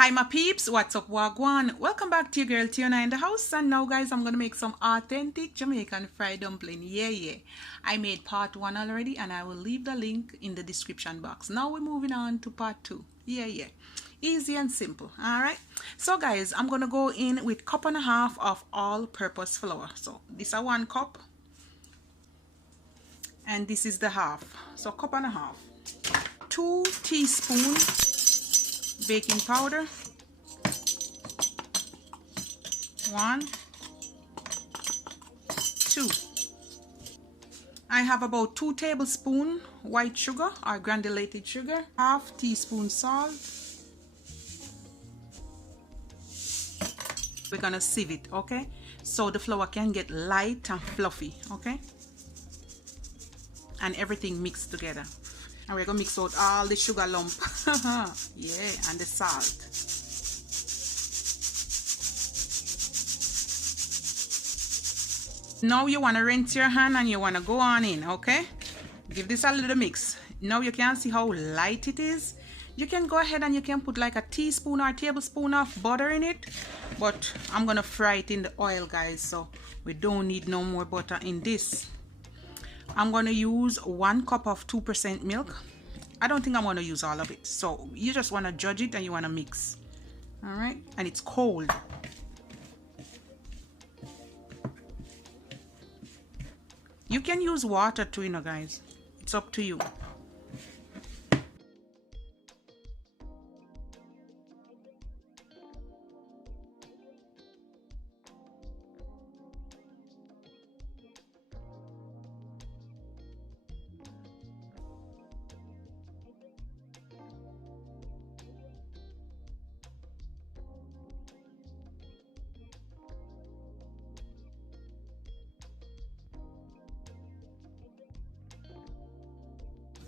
Hi my peeps, what's up wagwan? Welcome back to your girl Tiona in the house. And now guys, I'm gonna make some authentic Jamaican fried dumpling. Yeah. I made part 1 already and I will leave the link in the description box. Now we're moving on to part 2. Yeah. Easy and simple. Alright. So guys, I'm gonna go in with 1.5 cups of all-purpose flour. So this is 1 cup. And this is the half. So 1.5 cups. 2 teaspoons baking powder. 1, 2. I have about 2 tablespoons white sugar or granulated sugar, half teaspoon salt. We're gonna sieve it, okay? So the flour can get light and fluffy, okay? And everything mixed together. And we're gonna mix out all the sugar lump. Yeah, and the salt. Now you want to rinse your hand and you want to go on in, okay? Give this a little mix. Now you can see how light it is. You can go ahead and you can put like a teaspoon or tablespoon of butter in it. But I'm going to fry it in the oil, guys. So we don't need no more butter in this. I'm going to use 1 cup of 2% milk. I don't think I'm going to use all of it. So you just want to judge it and you want to mix. All right? And it's cold. You can use water too, you know, guys. It's up to you.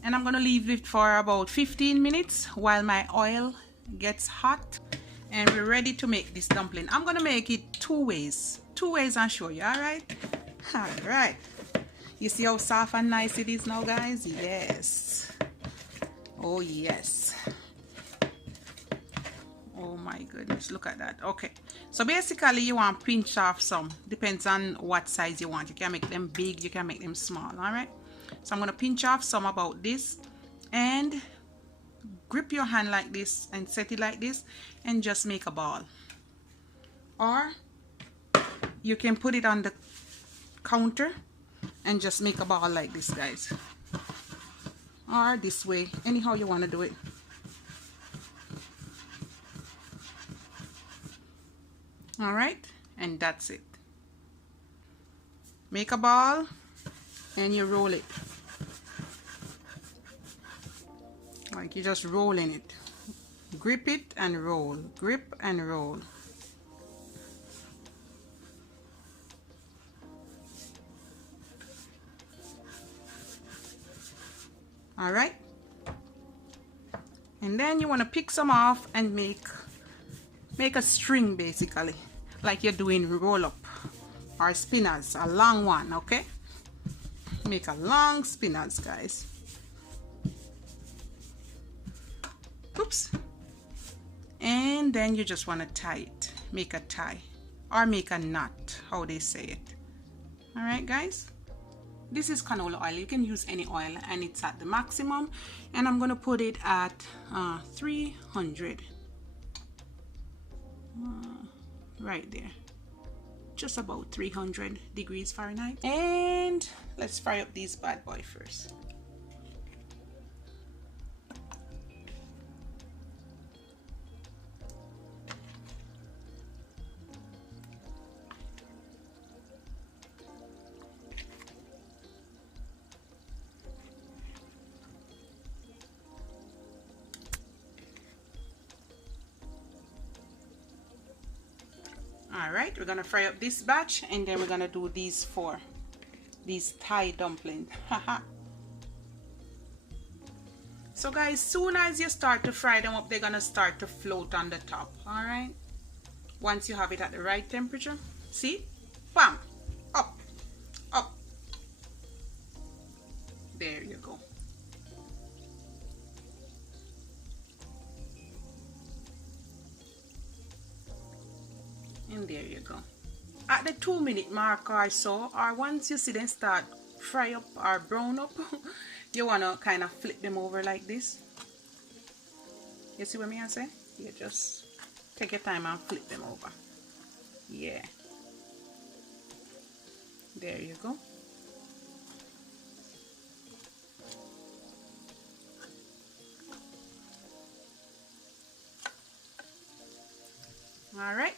And I'm gonna leave it for about 15 minutes while my oil gets hot and we're ready to make this dumpling. I'm gonna make it 2 ways. 2 ways I'll show you, alright? Alright. You see how soft and nice it is now, guys? Yes. Oh yes. Oh my goodness, look at that. Okay, so basically you want to pinch off some. Depends on what size you want. You can make them big, you can make them small. All right, so I'm going to pinch off some about this and grip your hand like this and set it like this and just make a ball. Or you can put it on the counter and just make a ball like this, guys. Or this way, anyhow you want to do it. All right, and that's it. Make a ball and you roll it. Like you're just rolling it. Grip it and roll. Grip and roll. All right. And then you want to pick some off and make a string, basically, like you're doing roll up or spinners, a long one. Okay, make a long spinners, guys. Oops. And then you just want to tie it, make a tie or make a knot, how they say it. All right, guys, this is canola oil. You can use any oil and it's at the maximum, and I'm gonna put it at 300 right there, just about 300 degrees Fahrenheit. And let's fry up these bad boy first. Alright, we're gonna fry up this batch and then we're gonna do these 4, these Thai dumplings. So guys, soon as you start to fry them up, they're gonna start to float on the top. Alright, once you have it at the right temperature, see, bam, up, up, there you go. And there you go. At the 2-minute mark or so, or once you see them start fry up or brown up, you want to kind of flip them over like this. You see what I say? You just take your time and flip them over. Yeah. There you go. Alright.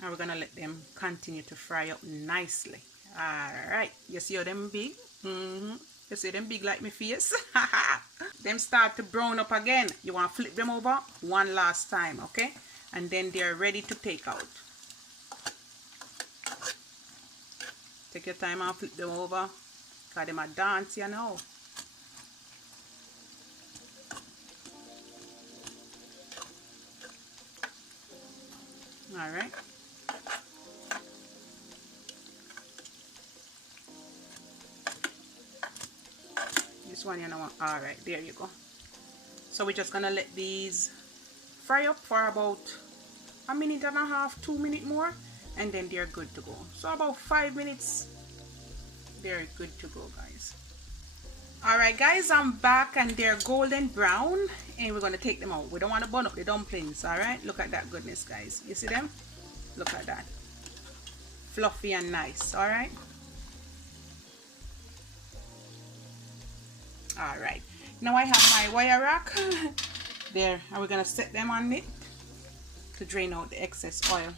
Now we're gonna let them continue to fry up nicely. Alright. You see how them big? You see them big like my face? Them start to brown up again. You want to flip them over one last time, okay? And then they're ready to take out. Take your time and flip them over. Because them a dance, you know. Alright. This one, you know. Alright, there you go. So we're just gonna let these fry up for about 1.5 minutes, 2 minutes more, and then they're good to go. So about 5 minutes, they're good to go, guys. Alright guys, I'm back and they're golden brown, and we're gonna take them out. We don't want to burn up the dumplings. Alright, look at that goodness, guys. You see them? Look at that. Fluffy and nice. Alright. Alright, now I have my wire rack there, and we're gonna set them on it to drain out the excess oil.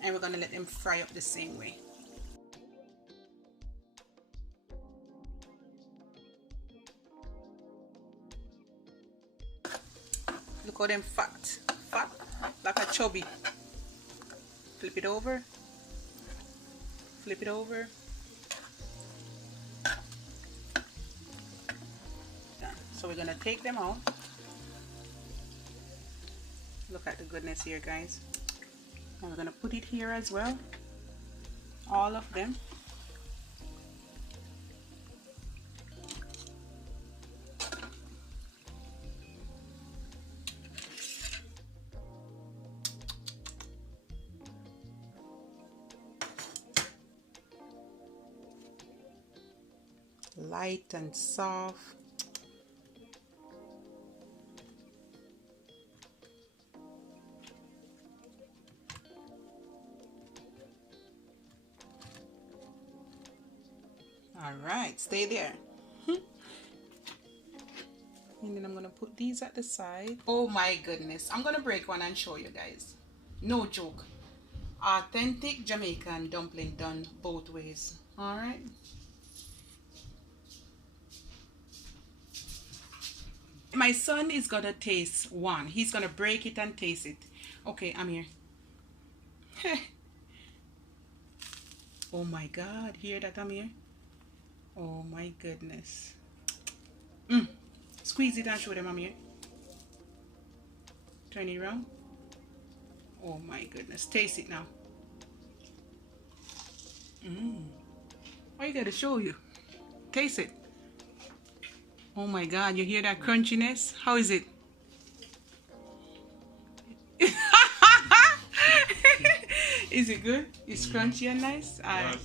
And we're gonna let them fry up the same way. Look how them fat, like a chubby. Flip it over, flip it over. Done. So we're gonna take them out. Look at the goodness here, guys. And we're gonna put it here as well. All of them. Light and soft. All right, stay there. And then I'm gonna put these at the side. Oh my goodness, I'm gonna break one and show you guys. No joke. Authentic Jamaican dumpling done both ways. All right. My son is gonna taste one. He's gonna break it and taste it. Okay, I'm here. Oh my God, hear that, I'm here? Oh my goodness. Squeeze it and show them, I'm here. Turn it around. Oh my goodness, taste it now. I gotta show you. Taste it. Oh my God, you hear that crunchiness? How is it? Is it good? It's crunchy and nice? Alright.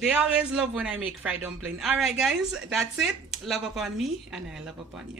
They always love when I make fried dumpling. Alright guys, that's it. Love upon me and I love upon you.